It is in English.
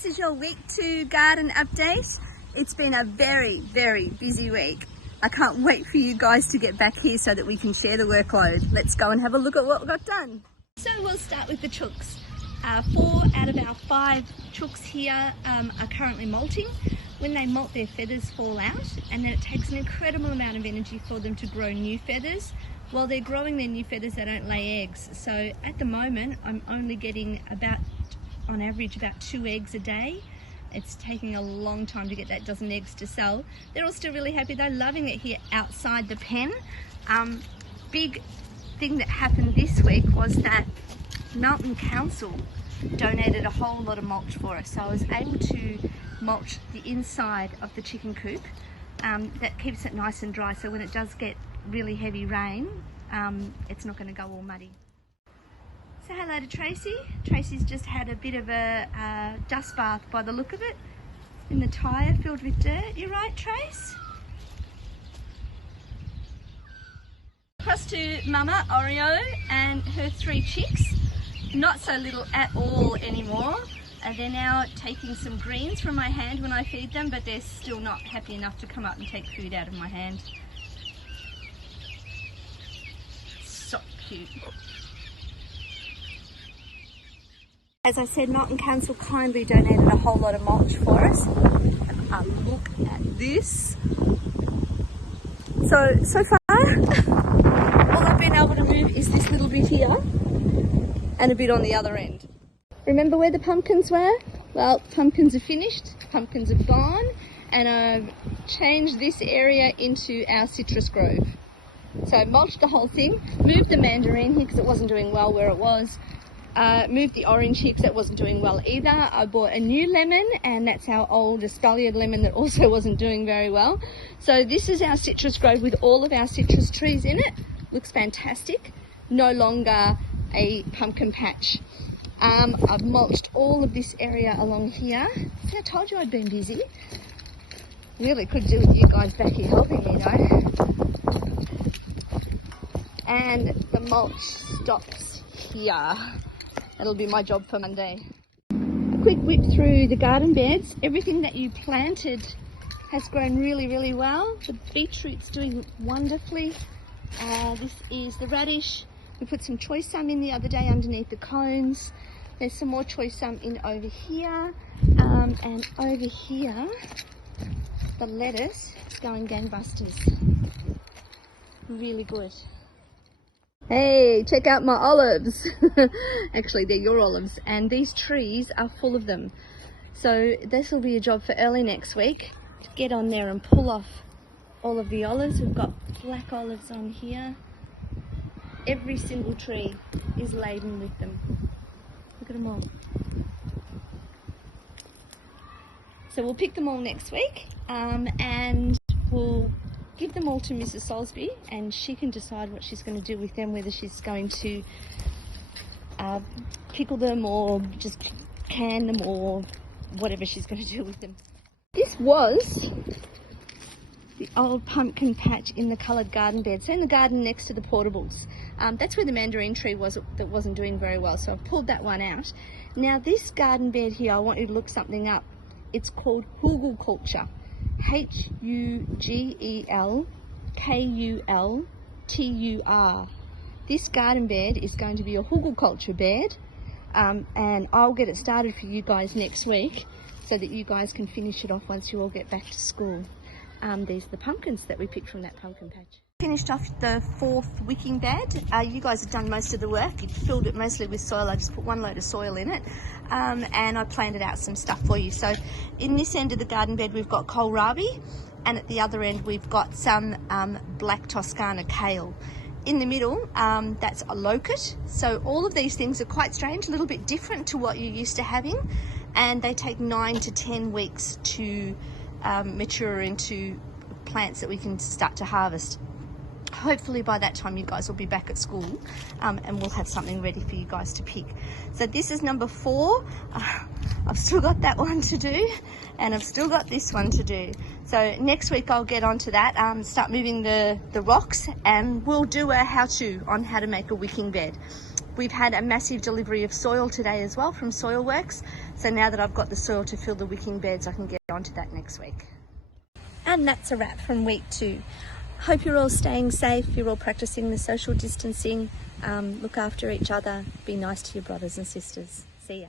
this is your week 2 garden update. It's been a very, very busy week. I can't wait for you guys to get back here so that we can share the workload. Let's go and have a look at what we got done. So we'll start with the chooks. 4 out of our 5 chooks here are currently molting. When they molt, their feathers fall out, and then it takes an incredible amount of energy for them to grow new feathers. While they're growing their new feathers, they don't lay eggs. So at the moment, I'm only getting on average about 2 eggs a day. It's taking a long time to get that dozen eggs to sell. They're all still really happy. They're loving it here outside the pen. Big thing that happened this week was that Melton Council donated a whole lot of mulch for us. So I was able to mulch the inside of the chicken coop. That keeps it nice and dry, so when it does get really heavy rain, it's not going to go all muddy. So hello to Tracy. Tracy's just had a bit of a dust bath by the look of it, in the tyre filled with dirt. You right, Trace? Across to Mama Oreo and her 3 chicks. Not so little at all anymore. They're now taking some greens from my hand when I feed them, but they're still not happy enough to come up and take food out of my hand. So cute. As I said, Melton Council kindly donated a whole lot of mulch for us. Look at this. So far, all I've been able to move is this little bit here and a bit on the other end. Remember where the pumpkins were? Well, pumpkins are finished, pumpkins are gone, and I've changed this area into our citrus grove. So I mulched the whole thing, moved the mandarin here because it wasn't doing well where it was, moved the orange here because it wasn't doing well either. I bought a new lemon, and that's our old espaliered lemon that also wasn't doing very well. So this is our citrus grove with all of our citrus trees in it. Looks fantastic. No longer a pumpkin patch. I've mulched all of this area along here. See, I told you I'd been busy. Really could do with you guys back here helping me though. And the mulch stops here. That'll be my job for Monday. A quick whip through the garden beds. Everything that you planted has grown really, really well. The beetroot's doing wonderfully. This is the radish. We put some choy sum in the other day underneath the cones. There's some more choy sum in over here. And over here, the lettuce is going gangbusters. Really good. Hey, check out my olives. Actually, they're your olives. And these trees are full of them. So this will be a job for early next week to get on there and pull off all of the olives. We've got black olives on here. Every single tree is laden with them. Look at them all. So we'll pick them all next week, and we'll give them all to Mrs. Salisbury, and she can decide what she's going to do with them, whether she's going to pickle them or just can them or whatever she's going to do with them. This was the old pumpkin patch in the coloured garden bed, so in the garden next to the portables. That's where the mandarin tree was that wasn't doing very well, so I've pulled that one out. Now this garden bed here, I want you to look something up. It's called hugelkultur. Hugelkultur. This garden bed is going to be a hugelkultur bed, and I'll get it started for you guys next week so that you guys can finish it off once you all get back to school. These are the pumpkins that we picked from that pumpkin patch. Finished off the 4th wicking bed. You guys have done most of the work. You filled it mostly with soil. I just put 1 load of soil in it, and I planted out some stuff for you. So in this end of the garden bed we've got kohlrabi, and at the other end we've got some black Toscana kale. In the middle, that's a locust. So all of these things are quite strange, a little bit different to what you're used to having, and they take 9 to 10 weeks to mature into plants that we can start to harvest. Hopefully by that time you guys will be back at school, and we'll have something ready for you guys to pick. So this is number 4. I've still got that one to do, and I've still got this one to do. So next week I'll get onto that, start moving the rocks, and we'll do a how-to on how to make a wicking bed. We've had a massive delivery of soil today as well from Soil Works. So now that I've got the soil to fill the wicking beds, I can get onto that next week. And that's a wrap from week 2. Hope you're all staying safe, you're all practicing the social distancing, look after each other, be nice to your brothers and sisters. See ya.